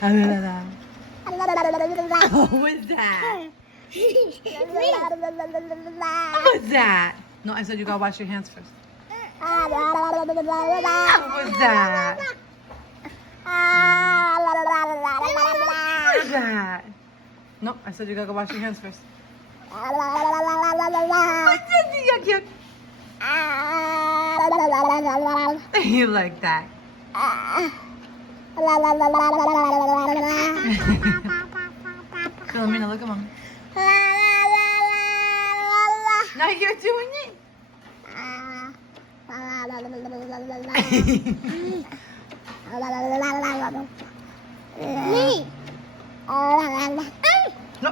What was that? What was that? No, I said you gotta wash your hands first. What was that? What was that? No, I said you gotta go wash your hands first. What's that? Yuck, yuck. You like that? Philomena, look at mom. Now you're doing it. Me. No.